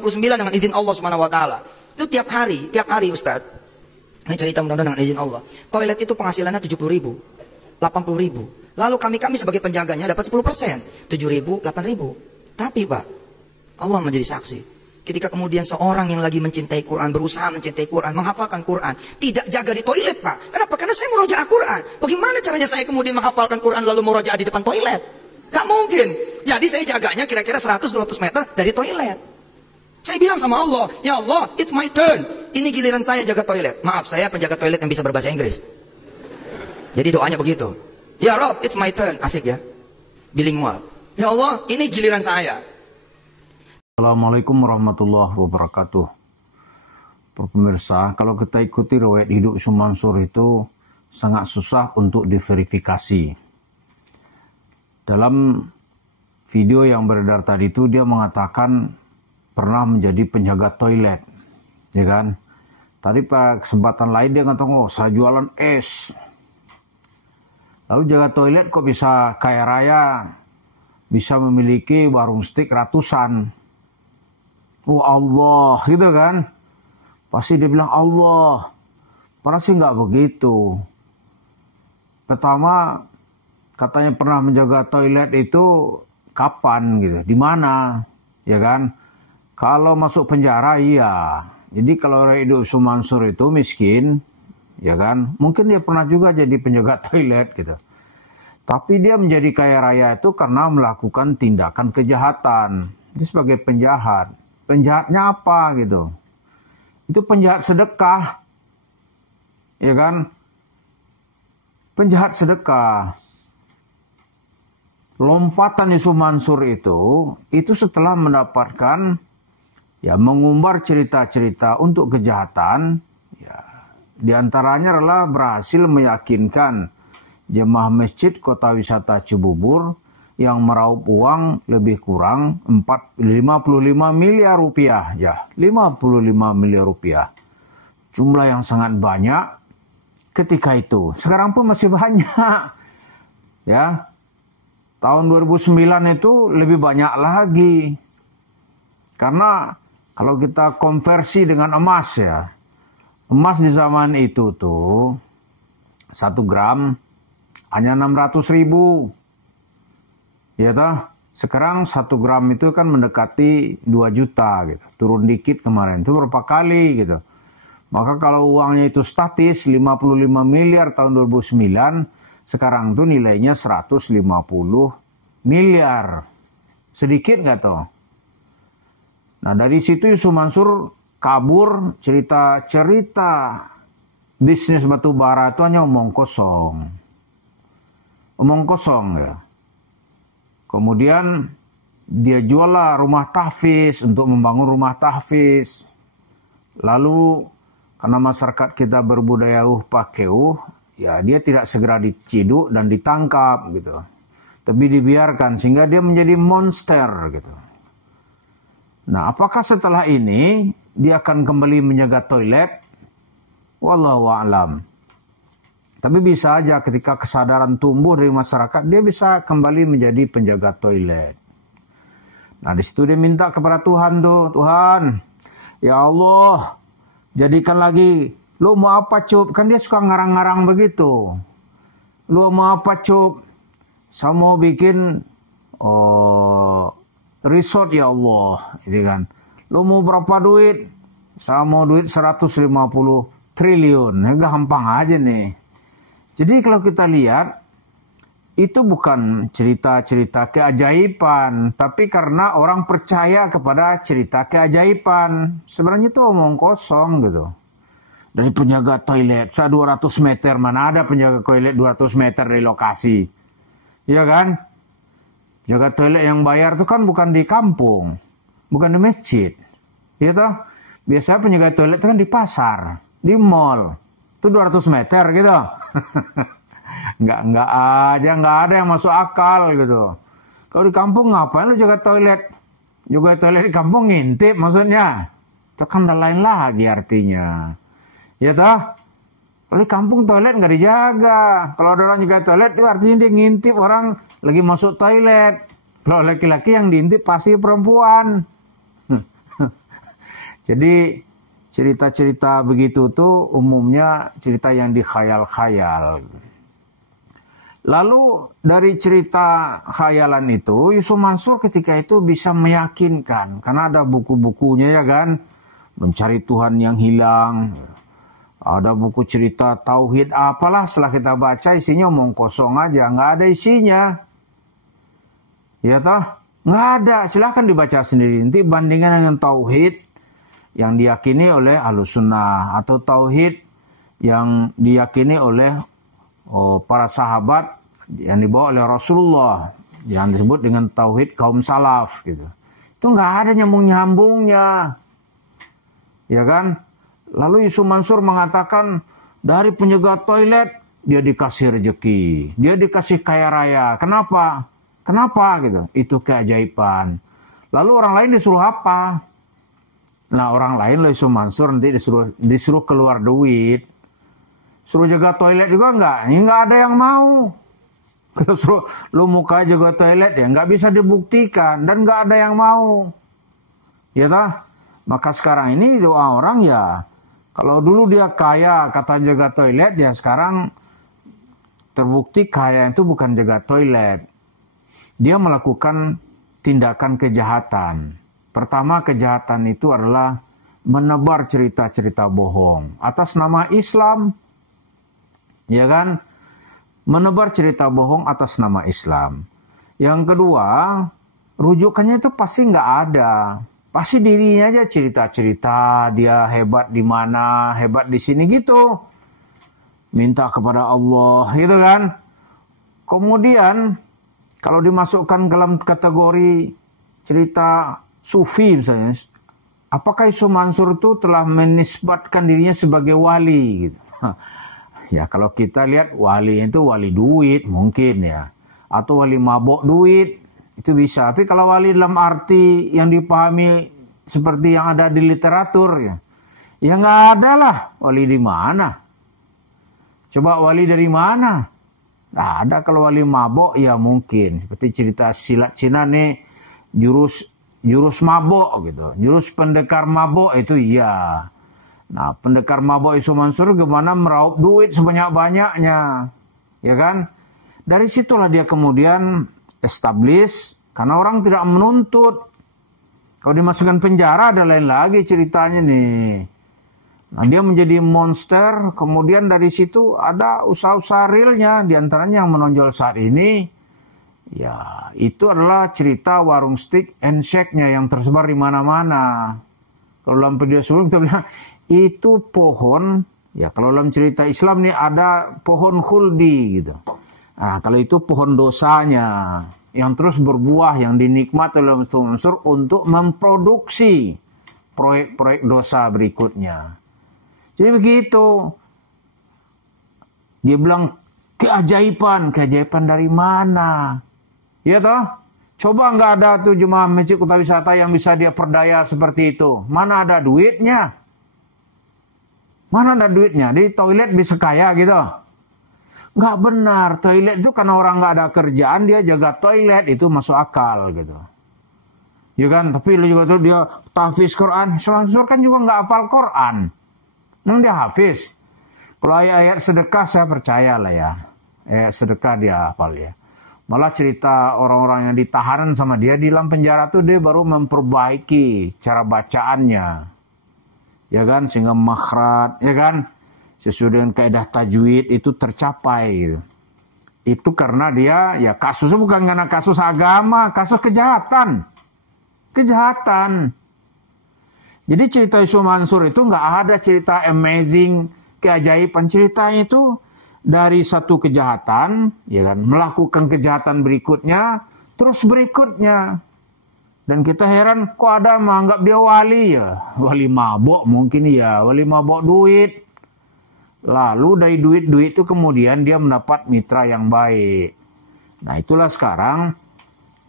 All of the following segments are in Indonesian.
99 dengan izin Allah Subhanahu wa taala. Itu tiap hari Ustaz. Ini cerita mudah-mudahan dengan izin Allah. Toilet itu penghasilannya 70.000, 80.000. Lalu kami sebagai penjaganya dapat 10%, 7.000, 8.000. Tapi Pak, Allah menjadi saksi. Ketika kemudian seorang yang lagi mencintai Quran, berusaha mencintai Quran, menghafalkan Quran, tidak jaga di toilet Pak. Kenapa? Karena saya murojaah Quran. Bagaimana caranya saya kemudian menghafalkan Quran lalu murojaah di depan toilet? Gak mungkin. Jadi saya jaganya kira-kira 100-200 meter dari toilet. Saya bilang sama Allah, ya Allah, it's my turn. Ini giliran saya jaga toilet. Maaf, saya penjaga toilet yang bisa berbahasa Inggris. Jadi doanya begitu. Ya Rob, it's my turn. Asik ya. Bilingual. Ya Allah, ini giliran saya. Assalamualaikum warahmatullahi wabarakatuh. Para pemirsa, kalau kita ikuti riwayat hidup Yusuf Mansur itu sangat susah untuk diverifikasi. Dalam video yang beredar tadi itu dia mengatakan pernah menjadi penjaga toilet, ya kan? Tadi pada kesempatan lain dia ngatakan, oh saya jualan es. Lalu jaga toilet kok bisa kaya raya, bisa memiliki warung stik ratusan. Oh Allah, gitu kan? Pasti dia bilang Allah. Padahal sih nggak begitu. Pertama, katanya pernah menjaga toilet itu kapan gitu? Di mana? Ya kan? Kalau masuk penjara, iya. Jadi kalau Yusuf Mansur itu miskin, ya kan? Mungkin dia pernah juga jadi penjaga toilet gitu. Tapi dia menjadi kaya raya itu karena melakukan tindakan kejahatan. Dia sebagai penjahat. Penjahatnya apa gitu? Itu penjahat sedekah. Ya kan? Penjahat sedekah. Lompatan Yusuf Mansur itu setelah mendapatkan ya mengumbar cerita-cerita untuk kejahatan, ya diantaranya adalah berhasil meyakinkan jemaah masjid Kota Wisata Cibubur yang meraup uang lebih kurang 55 miliar rupiah. Ya, 55 miliar rupiah. Jumlah yang sangat banyak ketika itu. Sekarang pun masih banyak. Ya. Tahun 2009 itu lebih banyak lagi. Karena kalau kita konversi dengan emas ya. Emas di zaman itu tuh 1 gram hanya 600.000. Ya toh, sekarang 1 gram itu kan mendekati 2 juta gitu. Turun dikit kemarin, itu berapa kali gitu. Maka kalau uangnya itu statis 55 miliar tahun 2009, sekarang tuh nilainya 150 miliar. Sedikit nggak toh? Nah dari situ Yusuf Mansur kabur, cerita-cerita bisnis batu bara itu hanya omong kosong. Omong kosong ya. Kemudian dia jual rumah tahfiz untuk membangun rumah tahfiz. Lalu karena masyarakat kita berbudaya pakeuh, ya dia tidak segera diciduk dan ditangkap gitu. Tapi dibiarkan sehingga dia menjadi monster gitu. Nah, apakah setelah ini dia akan kembali menjaga toilet? Wallahu a'lam. Tapi bisa aja ketika kesadaran tumbuh dari masyarakat, dia bisa kembali menjadi penjaga toilet. Nah, di situ dia minta kepada Tuhan tuh, Tuhan, ya Allah, jadikan lagi, lu mau apa Cup? Kan dia suka ngarang-ngarang begitu. Lu mau apa Cup? Saya mau bikin resort ya Allah, gitu kan. Lu mau berapa duit? Saya mau duit 150 triliun. Gampang aja nih. Jadi kalau kita lihat, itu bukan cerita-cerita keajaiban, tapi karena orang percaya kepada cerita keajaiban. Sebenarnya itu omong kosong gitu. Dari penjaga toilet, saya 200 meter, mana ada penjaga toilet 200 meter dari lokasi. Iya kan? Penjaga toilet yang bayar itu kan bukan di kampung, bukan di masjid. Iya toh? Biasanya penjaga toilet itu kan di pasar, di mall. Itu 200 meter gitu. Nggak ada yang masuk akal gitu. Kalau di kampung ngapain lu jaga toilet? Juga toilet di kampung ngintip maksudnya. Itu kan lain lagi artinya. Ya toh? Kalau di kampung toilet nggak dijaga. Kalau ada orang jaga toilet itu artinya dia ngintip orang lagi masuk toilet. Kalau laki-laki yang diintip pasti perempuan. Jadi cerita-cerita begitu tuh umumnya cerita yang dikhayal-khayal. Lalu dari cerita khayalan itu, Yusuf Mansur ketika itu bisa meyakinkan. Karena ada buku-bukunya ya kan, mencari Tuhan yang hilang. Ada buku cerita tauhid apalah, setelah kita baca isinya omong kosong aja, nggak ada isinya. Ya toh? Nggak ada, silahkan dibaca sendiri. Nanti bandingkan dengan tauhid yang diyakini oleh Ahlussunnah atau tauhid yang diyakini oleh para sahabat yang dibawa oleh Rasulullah yang disebut dengan tauhid kaum salaf gitu. Itu nggak ada nyambung-nyambungnya. Ya kan? Lalu Yusuf Mansur mengatakan dari penjaga toilet dia dikasih rezeki, dia dikasih kaya raya. Kenapa? Kenapa gitu? Itu keajaiban. Lalu orang lain disuruh apa? Nah, orang lain Yusuf Mansur nanti disuruh keluar duit. Suruh jaga toilet juga enggak? Ini enggak ada yang mau. Kalau suruh lu muka jaga toilet ya enggak bisa dibuktikan dan enggak ada yang mau. Ya toh? Maka sekarang ini doa orang ya, kalau dulu dia kaya kata jaga toilet, ya sekarang terbukti kaya itu bukan jaga toilet. Dia melakukan tindakan kejahatan. Pertama, kejahatan itu adalah menebar cerita-cerita bohong atas nama Islam. Ya kan? Menebar cerita bohong atas nama Islam. Yang kedua, rujukannya itu pasti nggak ada. Pasti dirinya aja cerita-cerita, dia hebat di mana, hebat di sini gitu. Minta kepada Allah, gitu kan. Kemudian, kalau dimasukkan dalam kategori cerita sufi misalnya, apakah Yusuf Mansur itu telah menisbatkan dirinya sebagai wali gitu? Ya kalau kita lihat wali itu wali duit mungkin ya. Atau wali mabok duit, itu bisa. Tapi kalau wali dalam arti yang dipahami seperti yang ada di literatur ya, ya nggak ada lah. Wali di mana? Coba wali dari mana? Nggak ada. Kalau wali mabok ya mungkin. Seperti cerita silat Cina nih, jurus mabok gitu. Jurus pendekar mabok itu iya. Nah, pendekar mabok Yusuf Mansur gimana meraup duit sebanyak-banyaknya. Ya kan? Dari situlah dia kemudian establish, karena orang tidak menuntut. Kalau dimasukkan penjara ada lain lagi ceritanya nih. Nah, dia menjadi monster, kemudian dari situ ada usaha-usaha realnya. Di antaranya yang menonjol saat ini, ya itu adalah cerita warung steak and shake-nya yang tersebar di mana-mana. Kalau dalam video sebelum kita bilang, itu pohon, ya kalau dalam cerita Islam nih ada pohon khuldi gitu. Nah, kalau itu pohon dosanya yang terus berbuah, yang dinikmati oleh unsur untuk memproduksi proyek-proyek dosa berikutnya. Jadi begitu. Dia bilang keajaiban dari mana? Ya toh? Coba nggak ada tuh jemaah masjid kota wisata yang bisa dia perdaya seperti itu. Mana ada duitnya? Mana ada duitnya? Di toilet bisa kaya gitu. Nggak benar. Toilet itu karena orang nggak ada kerjaan, dia jaga toilet. Itu masuk akal gitu. Ya kan? Tapi lu juga tuh dia tahfiz Quran. Mansur kan juga nggak hafal Quran. Memang dia hafiz. Kalau ayat-ayat sedekah saya percaya lah ya. Ayat sedekah dia hafal ya. Malah cerita orang-orang yang ditahanan sama dia di dalam penjara tuh dia baru memperbaiki cara bacaannya. Ya kan, sehingga makhraj, ya kan, sesuai dengan kaidah tajwid itu tercapai gitu. Itu karena dia, ya kasusnya bukan karena kasus agama, kasus kejahatan. Kejahatan. Jadi cerita Yusuf Mansur itu nggak ada cerita amazing, keajaiban. Ceritanya itu dari satu kejahatan, ya kan, melakukan kejahatan berikutnya, terus berikutnya. Dan kita heran, kok ada menganggap dia wali ya? Wali mabok mungkin ya, wali mabok duit. Lalu dari duit-duit itu kemudian dia mendapat mitra yang baik. Nah itulah sekarang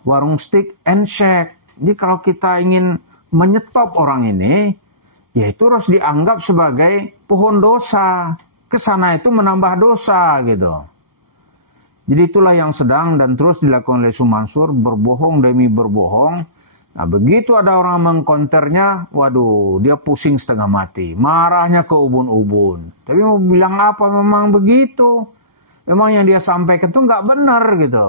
warung steak and shake. Jadi kalau kita ingin menyetop orang ini, ya itu harus dianggap sebagai pohon dosa. Kesana itu menambah dosa gitu. Jadi itulah yang sedang dan terus dilakukan oleh Yusuf Mansur, berbohong demi berbohong. Nah, begitu ada orang mengkonternya, waduh, dia pusing setengah mati. Marahnya ke ubun-ubun. Tapi mau bilang apa, memang begitu. Memang yang dia sampaikan itu nggak benar gitu.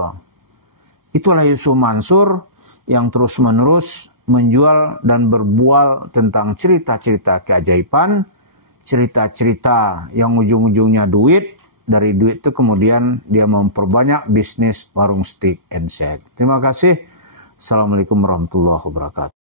Itulah Yusuf Mansur yang terus-menerus menjual dan berbual tentang cerita-cerita keajaiban, cerita-cerita yang ujung-ujungnya duit. Dari duit itu kemudian dia memperbanyak bisnis warung steak and shake. Terima kasih. Assalamualaikum warahmatullahi wabarakatuh.